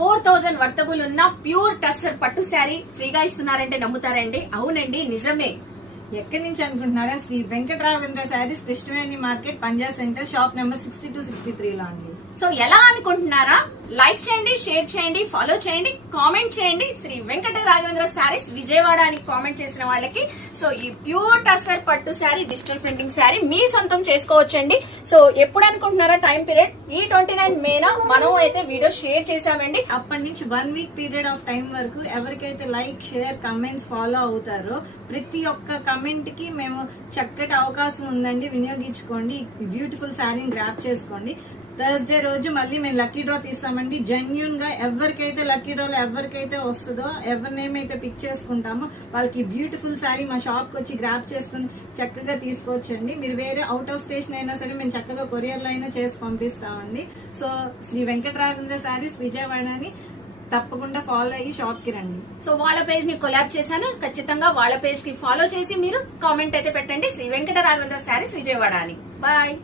4000 worthable ఉన్న pure tussar పట్టు శారీ ఫ్రీగా ఇస్తున్నారంటే నమ్ముతారండి? అవునండి, నిజమే. ఎక్కడి నుంచి అనుకుంటున్నారా? Shri Venkataraghavendra saris, Krishnaveni market, Punjab centre, shop number 6263 లో అండి. సో ఎలా అనుకుంటున్నారా? లైక్ చేయండి, షేర్ చేయండి, ఫాలో చేయండి, కామెంట్ చేయండి. శ్రీ వెంకట రాఘవేంద్ర శారీస్ విజయవాడ అని కామెంట్ చేసిన వాళ్ళకి సో ఈ ప్యూర్ టస్సర్ పట్టు శారీ, డిజిటల్ ప్రింటింగ్ శారీ మీ సొంతం చేసుకోవచ్చండి. సో ఎప్పుడు అనుకుంటున్నారా టైం పీరియడ్? ఈ 29 మేన మనం అయితే వీడియో షేర్ చేసామండి. అప్పటి నుంచి 1 వీక్ పీరియడ్ ఆఫ్ టైం వరకు ఎవరికైతే లైక్, షేర్, కమెంట్స్ ఫాలో అవుతారో ప్రతి ఒక్క కమెంట్ కి మేము చక్కటి అవకాశం ఉందండి, వినియోగించుకోండి. బ్యూటిఫుల్ శారీని గ్రాప్ చేసుకోండి. థర్స్డే రోజు మళ్ళీ మేము లక్కీ డ్రా తీస్తామండి. జెన్యున్ గా ఎవరికైతే లక్కీ డ్రాలో ఎవరికైతే వస్తుందో, ఎవరి నేమ్ అయితే పిక్ చేసుకుంటామో వాళ్ళకి బ్యూటిఫుల్ శారీ మా షాప్ కి వచ్చి గ్రాప్ చేసుకుని చక్కగా తీసుకోవచ్చండి. మీరు వేరే అవుట్ ఆఫ్ స్టేషన్ అయినా సరే మేము చక్కగా కొరియర్ లో అయినా చేసి పంపిస్తామండి. సో శ్రీ వెంకటరాఘవేంద్ర శారీస్ విజయవాడ అని తప్పకుండా ఫాలో అయ్యి షాప్ కి రండి. సో వాళ్ళ పేజ్ ని కొలాబ్ చేశాను, ఖచ్చితంగా వాళ్ళ పేజ్ కి ఫాలో చేసి మీరు కామెంట్ అయితే పెట్టండి శ్రీ వెంకట రాఘవేంద్ర శారీస్ విజయవాడ అని. బాయ్.